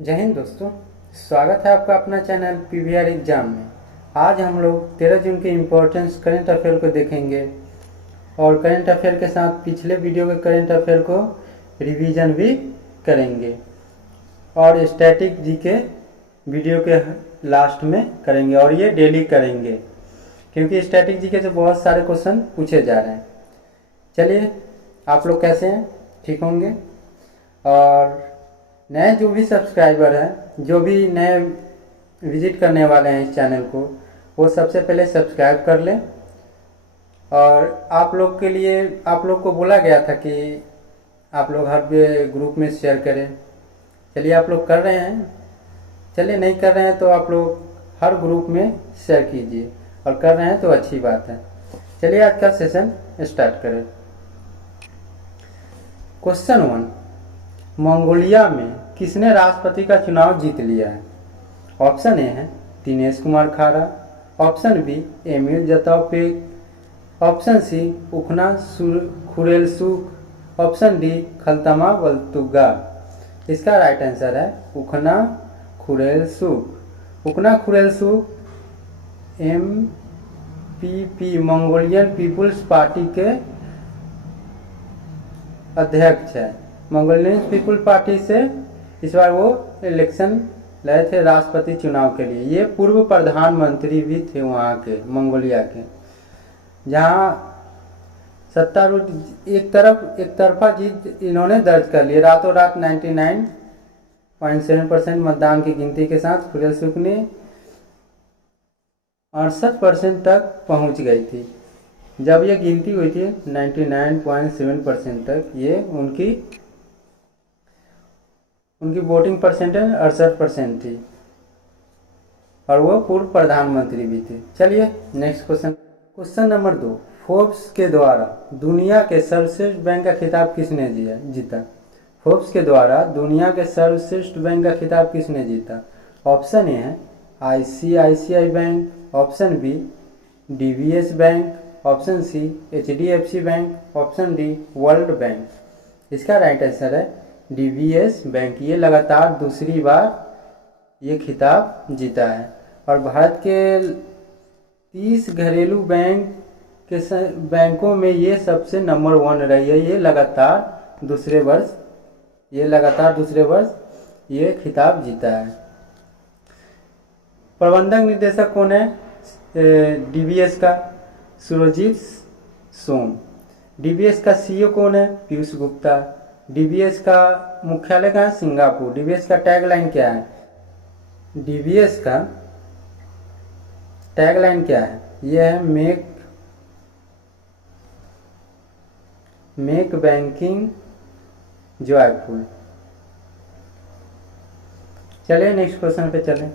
जय हिंद दोस्तों, स्वागत है आपका अपना चैनल पीवीआर एग्जाम में। आज हम लोग 13 जून के इम्पोर्टेंस करंट अफेयर को देखेंगे और करंट अफेयर के साथ पिछले वीडियो के करंट अफेयर को रिवीजन भी करेंगे और स्टैटिक जीके वीडियो के लास्ट में करेंगे और ये डेली करेंगे क्योंकि स्टैटिक जीके से बहुत सारे क्वेश्चन पूछे जा रहे हैं। चलिए, आप लोग कैसे हैं? ठीक होंगे। और नए जो भी सब्सक्राइबर हैं, जो भी नए विजिट करने वाले हैं इस चैनल को, वो सबसे पहले सब्सक्राइब कर लें। और आप लोग के लिए आप लोग को बोला गया था कि आप लोग हर ग्रुप में शेयर करें। चलिए, आप लोग कर रहे हैं। चलिए, नहीं कर रहे हैं तो आप लोग हर ग्रुप में शेयर कीजिए, और कर रहे हैं तो अच्छी बात है। चलिए, आज का सेशन स्टार्ट करें। क्वेश्चन 1, मंगोलिया में किसने राष्ट्रपति का चुनाव जीत लिया है? ऑप्शन ए है दिनेश कुमार खारा, ऑप्शन बी एमिल जताउपेक, option C Ukhnaa Khurelsukh, option D Khaltmaa Battulga. इसका राइट आंसर है Ukhnaa Khurelsukh. Ukhnaa Khurelsukh MPP Mongolian People's Party के अध्यक्ष है। मंगोलियन पीपुल पार्टी से इस बार वो इलेक्शन लड़े थे राष्ट्रपति चुनाव के लिए। ये पूर्व प्रधानमंत्री भी थे वहाँ के, मंगोलिया के, जहाँ सत्तारूढ़ एक तरफा जीत इन्होंने दर्ज कर ली। रातों रात 99.7% मतदान की गिनती के साथ खुरेलसुख ने 68% तक पहुँच गई थी। जब ये गिनती हुई थी 99.7% तक, ये उनकी वोटिंग परसेंटेज 68% थी और वो पूर्व प्रधानमंत्री भी थे। चलिए, नेक्स्ट क्वेश्चन नंबर 2, फोर्ब्स के द्वारा दुनिया के सर्वश्रेष्ठ बैंक का खिताब किसने जीता? फोर्ब्स के द्वारा दुनिया के सर्वश्रेष्ठ बैंक का खिताब किसने जीता? ऑप्शन ए है ICICI bank, option B DBS bank, option C HDFC bank, option D world bank. इसका राइट आंसर है DBS बैंक। ये लगातार दूसरी बार ये खिताब जीता है और भारत के 30 घरेलू बैंकों में ये सबसे नंबर 1 रही है। ये लगातार दूसरे वर्ष ये खिताब जीता है। प्रबंधक निदेशक कौन है DBS का? सुरजीत सोम। DBS का CEO कौन है? पीयूष गुप्ता। DBS का मुख्यालय कहाँ है? सिंगापुर। DBS का टैगलाइन क्या है? DBS का टैगलाइन क्या है? यह है मेक बैंकिंग जॉयफुल। चलिए, नेक्स्ट क्वेश्चन पे चलें।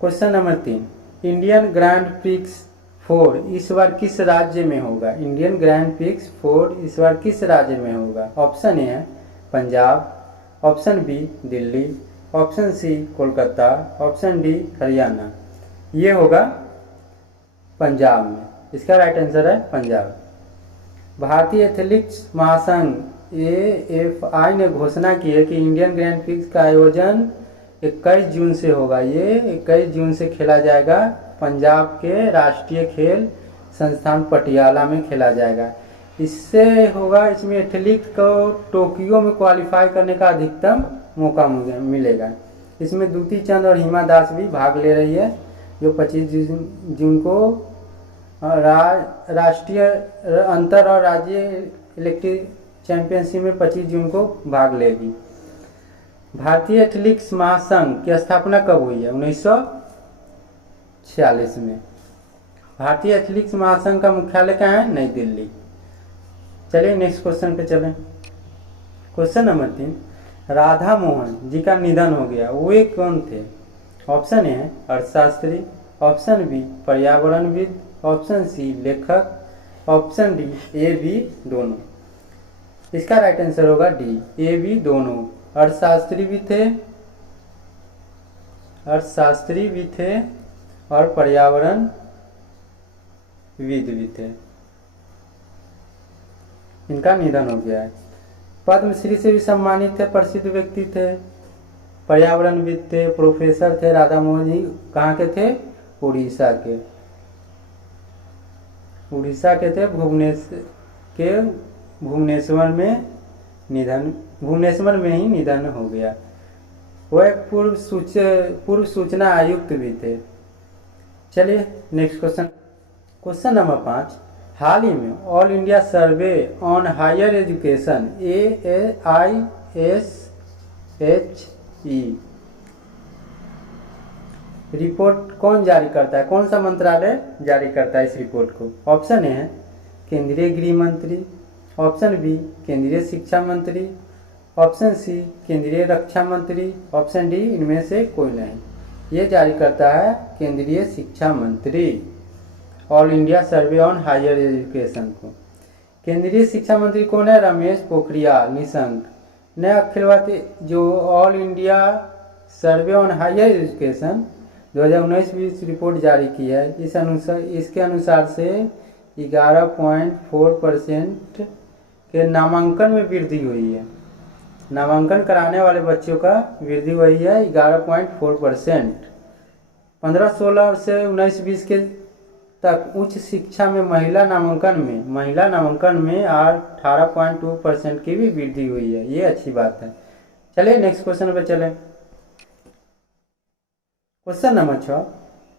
Question number 3, Indian grand prix 4 इस बार किस राज्य में होगा? इंडियन ग्रैंड प्रिक्स 4 इस बार किस राज्य में होगा? ऑप्शन ए है Punjab, option B Delhi, option C Kolkata, option D Haryana. ये होगा पंजाब में। इसका राइट आंसर है पंजाब। भारतीय एथलेटिक्स महासंघ AFI ने घोषणा की है कि इंडियन ग्रैंड प्रिक्स का आयोजन 21 जून से होगा। ये 21 जून से खेला जाएगा। पंजाब के राष्ट्रीय खेल संस्थान पटियाला में खेला जाएगा। इससे होगा, इसमें एथलीट को टोक्यो में क्वालिफाई करने का अधिकतम मौका मिलेगा। इसमें दूती चंद और हिमा दास भी भाग ले रही है, जो 25 जून को राष्ट्रीय अंतर और राज्य इलेक्ट्रिक चैंपियनशिप में 25 जून को भाग लेगी। भारतीय एथलेटिक्स महासंघ की स्थापना कब हुई है? 1946 में। भारतीय एथलेटिक्स महासंघ का मुख्यालय कहाँ है? नई दिल्ली। चलिए, नेक्स्ट क्वेश्चन पे चलें। क्वेश्चन नंबर 3, राधा मोहन जी का निधन हो गया, वे कौन थे? ऑप्शन ए है अर्थशास्त्री, ऑप्शन बी पर्यावरणविद, ऑप्शन सी लेखक, ऑप्शन डी ए बी दोनों। इसका राइट आंसर होगा डी ए बी दोनों। अर्थशास्त्री भी थे और पर्यावरणविद भी थे। इनका निधन हो गया है। पद्मश्री से भी सम्मानित थे, प्रसिद्ध व्यक्ति थे। पर्यावरणविद थे, प्रोफेसर थे। राधा मोहन जी कहाँ के थे? उड़ीसा के। उड़ीसा के थे। भुवनेश्वर में ही निधन हो गया। वह एक पूर्व सूचना आयुक्त भी थे। चलिए नेक्स्ट क्वेश्चन। क्वेश्चन नंबर 5, हाल ही में all India survey on higher education AISHE report कौन जारी करता है? कौन सा मंत्रालय जारी करता है इस रिपोर्ट को? ऑप्शन ए है केंद्रीय गृह मंत्री, ऑप्शन बी केंद्रीय शिक्षा मंत्री, ऑप्शन सी केंद्रीय रक्षा मंत्री, ऑप्शन डी इनमें से कोई नहीं। ये जारी करता है केंद्रीय शिक्षा मंत्री all India survey on higher education को। केंद्रीय शिक्षा मंत्री कौन है? रमेश पोखरियाल निशंक ने अखिल भारतीय जो all India survey on higher education 2019-20 report जारी की है। इसके अनुसार से 11.4% के नामांकन में वृद्धि हुई है। नामांकन कराने वाले बच्चों का वृद्धि हुई है 11.4%। 15-16 से 19-20 के तक उच्च शिक्षा में महिला नामांकन में 18.2% की भी वृद्धि हुई है। ये अच्छी बात है। चलिए नेक्स्ट क्वेश्चन पे चलें। क्वेश्चन नंबर 6,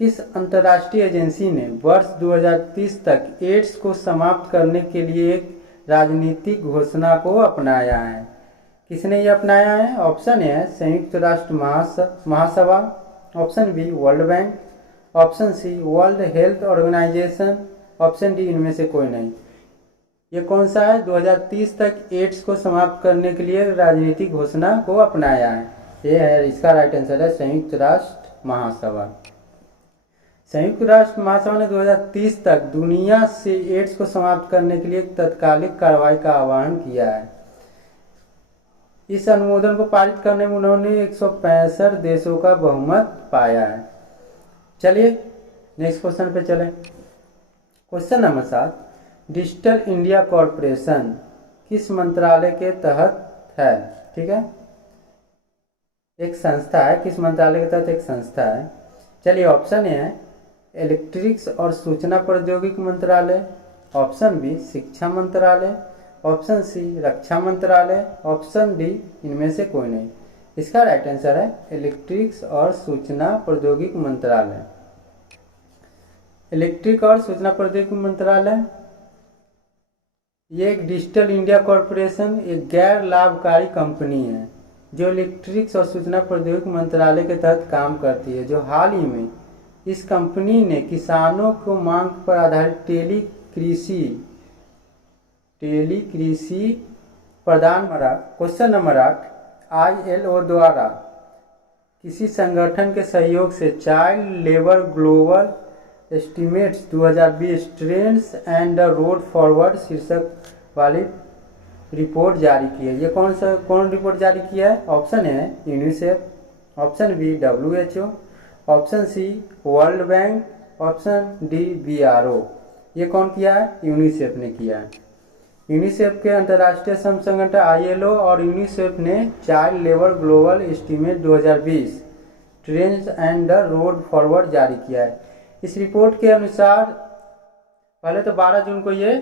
किस अंतर्राष्ट्रीय एजेंसी ने वर्ष 2030 तक एड्स को समाप्त करने के लिए एक राजनीतिक घोषणा को अपनाया है? किसने ये अपनाया है? ऑप्शन ए है संयुक्त राष्ट्र महासभा, option B world bank, option C world health organisation, option D इनमें से कोई नहीं। ये कौन सा है? 2030 तक एड्स को समाप्त करने के लिए राजनीतिक घोषणा को अपनाया है। ये है इसका राइट आंसर है संयुक्त राष्ट्र महासभा। संयुक्त राष्ट्र महासभा ने 2030 तक दुनिया से एड्स को समाप्त करने के लिए तत्कालिक कार्रवाई का आह्वान किया है। इस अनुमोदन को पारित करने में उन्होंने 165 देशों का बहुमत पाया है। चलिए नेक्स्ट क्वेश्चन पे चलें। Question number 7, digital India corporation किस मंत्रालय के तहत है? ठीक है, एक संस्था है। किस मंत्रालय के तहत एक संस्था है? चलिए ऑप्शन ए है इलेक्ट्रिक्स और सूचना प्रौद्योगिकी मंत्रालय, ऑप्शन बी शिक्षा मंत्रालय, ऑप्शन सी रक्षा मंत्रालय, ऑप्शन डी इनमें से कोई नहीं। इसका राइट आंसर है इलेक्ट्रिक्स और सूचना प्रौद्योगिकी मंत्रालय। इलेक्ट्रिक और सूचना प्रौद्योगिकी मंत्रालय ये एक डिजिटल इंडिया कॉरपोरेशन एक गैर लाभकारी कंपनी है जो इलेक्ट्रिक्स और सूचना प्रौद्योगिकी मंत्रालय के तहत काम करती है। जो हाल ही में इस कंपनी ने किसानों को मांग पर आधारित टेली कृषि प्रदान करा। क्वेश्चन नंबर 8, ILO द्वारा किसी संगठन के सहयोग से child labour global estimates 2020 trends and road forward शीर्षक वाली रिपोर्ट जारी की है। ये कौन रिपोर्ट जारी किया है? ऑप्शन है UNICEF, option B WHO, option C world bank, option D BRO। ये कौन किया है? यूनिसेफ ने किया है। यूनिसेफ के अंतर्राष्ट्रीय श्रम संगठन ILO और यूनिसेफ ने child labour global estimate 2020 trends and road forward जारी किया है। इस रिपोर्ट के अनुसार पहले तो 12 जून को ये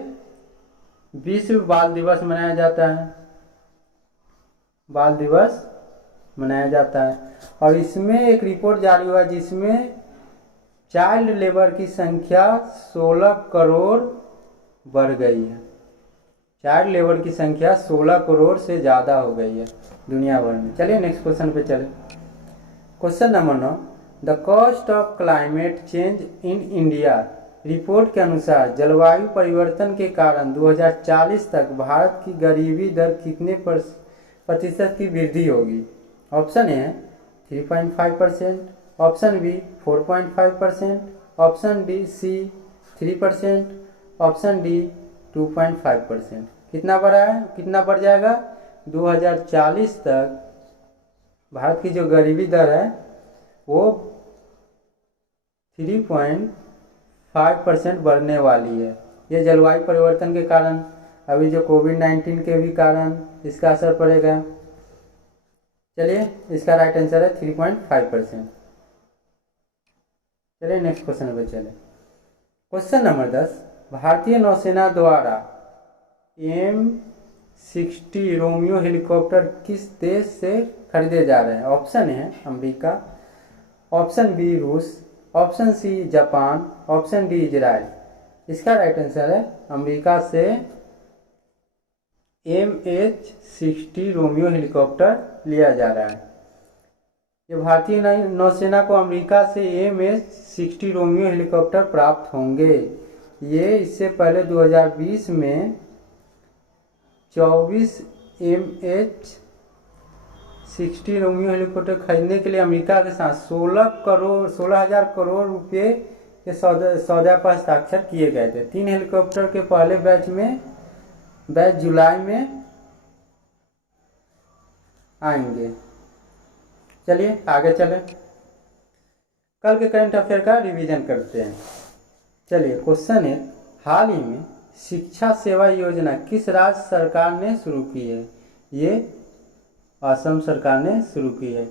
विश्व बाल दिवस मनाया जाता है। बाल दिवस मनाया जाता है और इसमें एक रिपोर्ट जारी हुआ जिसमें चाइल्ड लेबर की संख्या 16 करोड़ बढ़ गई है। चाइल्ड लेबर की संख्या 16 करोड़ से ज़्यादा हो गई है दुनिया भर में। चलिए नेक्स्ट क्वेश्चन पे चले। Question number 9, the cost of climate change in India report के अनुसार जलवायु परिवर्तन के कारण 2040 तक भारत की गरीबी दर कितने प्रतिशत की वृद्धि होगी? ऑप्शन ए है 3.5%, option B 4.5%, option D C 3%, option D 2.5%। कितना बढ़ जाएगा? 2040 तक भारत की जो गरीबी दर है वो 3.5% बढ़ने वाली है। ये जलवायु परिवर्तन के कारण, अभी जो कोविड-19 के भी कारण इसका असर पड़ेगा। चलिए इसका राइट आंसर है 3.5%। चलिए नेक्स्ट क्वेश्चन पे चले। क्वेश्चन नंबर 10, भारतीय नौसेना द्वारा M60 रोमियो हेलीकॉप्टर किस देश से खरीदे जा रहे हैं? ऑप्शन है अमेरिका, ऑप्शन बी रूस, option C Japan, option D Israel. इसका राइट आंसर है अमेरिका से MH60 रोमियो हेलीकॉप्टर लिया जा रहा है। ये भारतीय नौसेना को अमेरिका से MH60 रोमियो हेलीकॉप्टर प्राप्त होंगे। ये इससे पहले 2020 में 24 MH60 रोमियो हेलीकॉप्टर खरीदने के लिए अमेरिका के साथ 16,000 करोड़ रुपए के सौदा पर हस्ताक्षर किए गए थे। 3 हेलीकॉप्टर के पहले बैच जुलाई में आएंगे। चलिए आगे चलें, कल के करंट अफेयर का रिवीजन करते हैं। चलिए क्वेश्चन है, हाल ही में शिक्षा सेवा योजना किस राज्य सरकार ने शुरू की है? ये असम सरकार ने शुरू की है,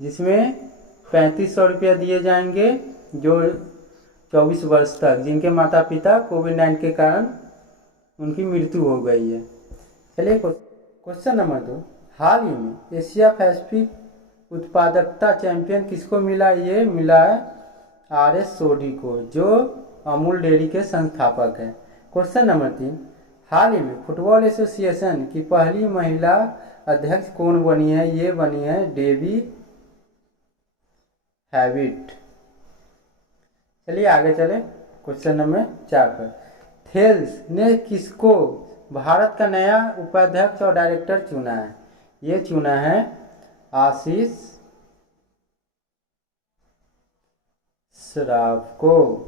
जिसमें 3500 रुपया दिए जाएंगे जो 24 वर्ष तक जिनके माता पिता कोविड-19 के कारण उनकी मृत्यु हो गई है। चलिए क्वेश्चन नंबर 2, हाल ही में एशिया पैसिफिक उत्पादकता चैंपियन किसको मिला? ये मिला है RS सोढी को, जो अमूल डेयरी के संस्थापक हैं। क्वेश्चन नंबर 3, हाल ही में फुटबॉल एसोसिएशन की पहली महिला अध्यक्ष कौन बनी है? ये बनी है डेबी हैविट। चलिए आगे चले क्वेश्चन नंबर 4 पर। थेल्स ने किसको भारत का नया उपाध्यक्ष और डायरेक्टर चुना है? ये चुना है आशीष श्राफ को।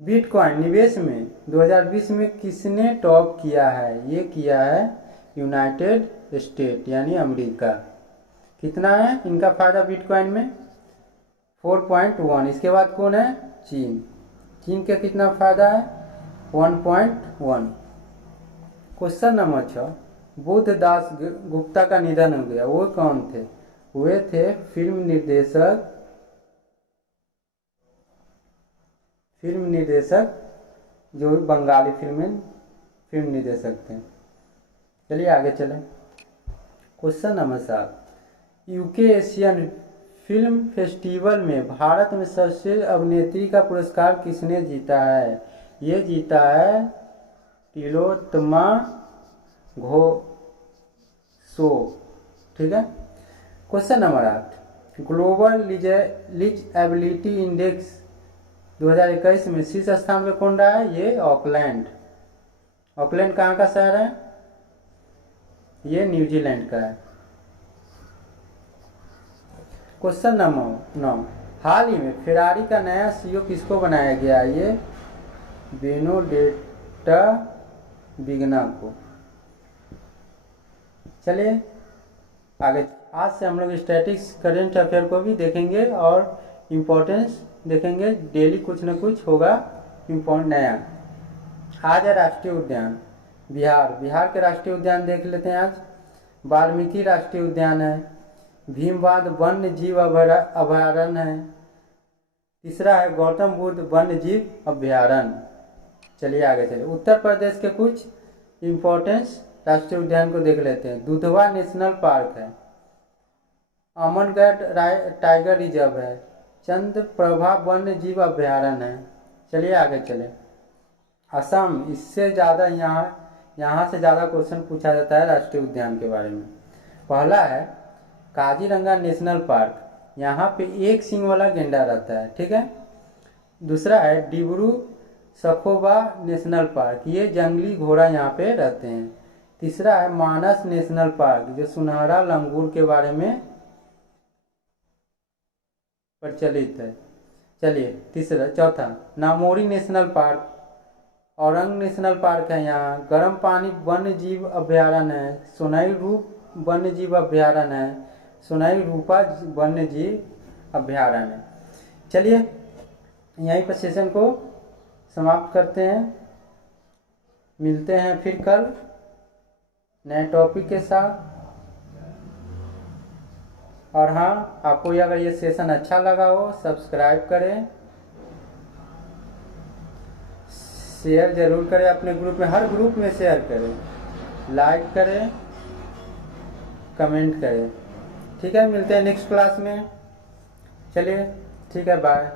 बिटकॉइन निवेश में 2020 में किसने टॉप किया है? ये किया है यूनाइटेड स्टेट यानी अमेरिका। कितना है इनका फायदा बिटकॉइन में? 4.1। इसके बाद कौन है? चीन। चीन का कितना फायदा है? 1.1। क्वेश्चन नंबर 6, बुद्ध दास गुप्ता का निधन हो गया, वो कौन थे? वे थे फिल्म निर्देशक जो बंगाली फिल्म निर्देशक थे। चलिए आगे चलें। Question number 7, UK Asian film festival में भारत में सर्वश्रेष्ठ अभिनेत्री का पुरस्कार किसने जीता है? ये जीता है तिलोत्तमा घोषो। ठीक है। क्वेश्चन नंबर 8, ग्लोबल लीजएबिलिटी इंडेक्स 2021 में शीर्ष स्थान पे कौन रहा है? ये ऑकलैंड। ऑकलैंड कहाँ का शहर है? ये न्यूजीलैंड का है। क्वेश्चन नंबर 9, हाल ही में फेरारी का नया CEO किसको बनाया गया? ये बेनोडेट्टा बिगना को। चलिए आगे, आज से हम लोग स्टैटिक्स करंट अफेयर को भी देखेंगे और इम्पोर्टेंस देखेंगे। डेली कुछ न कुछ होगा इम्पोर्टेंट नया। आज है राष्ट्रीय उद्यान बिहार के राष्ट्रीय उद्यान देख लेते हैं। आज वाल्मीकि राष्ट्रीय उद्यान है, भीमबाध वन्य जीव अभयारण्य है, तीसरा है गौतम बुद्ध वन्य जीव अभयारण्य। चलिए आगे चलिए, उत्तर प्रदेश के कुछ इम्पोर्टेंस राष्ट्रीय उद्यान को देख लेते हैं। दुधवा नेशनल पार्क है, अमरगढ़ टाइगर रिजर्व है, चंद्रप्रभा वन्य जीव अभयारण्य है। चलिए आगे चले, असम, इससे ज़्यादा यहाँ से ज़्यादा क्वेश्चन पूछा जाता है राष्ट्रीय उद्यान के बारे में। पहला है काजीरंगा नेशनल पार्क, यहाँ पे एक सींग वाला गेंडा रहता है। ठीक है। दूसरा है डिब्रू सखोबा नेशनल पार्क, ये जंगली घोड़ा यहाँ पे रहते हैं। तीसरा है मानस नेशनल पार्क, जो सुनहरा लंगूर के बारे में प्रचलित है। चलिए चौथा Nameri national park, Orang national park है यहाँ। गर्म पानी वन्य जीव अभयारण्य है, सोनाई रूप वन्य जीव अभयारण्य है, सोनाई रूपा वन्य जीव अभयारण्य। चलिए यहीं पर सेशन को समाप्त करते हैं, मिलते हैं फिर कल नए टॉपिक के साथ। और हाँ, आपको अगर ये सेशन अच्छा लगा हो सब्सक्राइब करें, शेयर ज़रूर करें अपने ग्रुप में, हर ग्रुप में शेयर करें, लाइक करें, कमेंट करें। ठीक है, मिलते हैं नेक्स्ट क्लास में। चलिए ठीक है, बाय।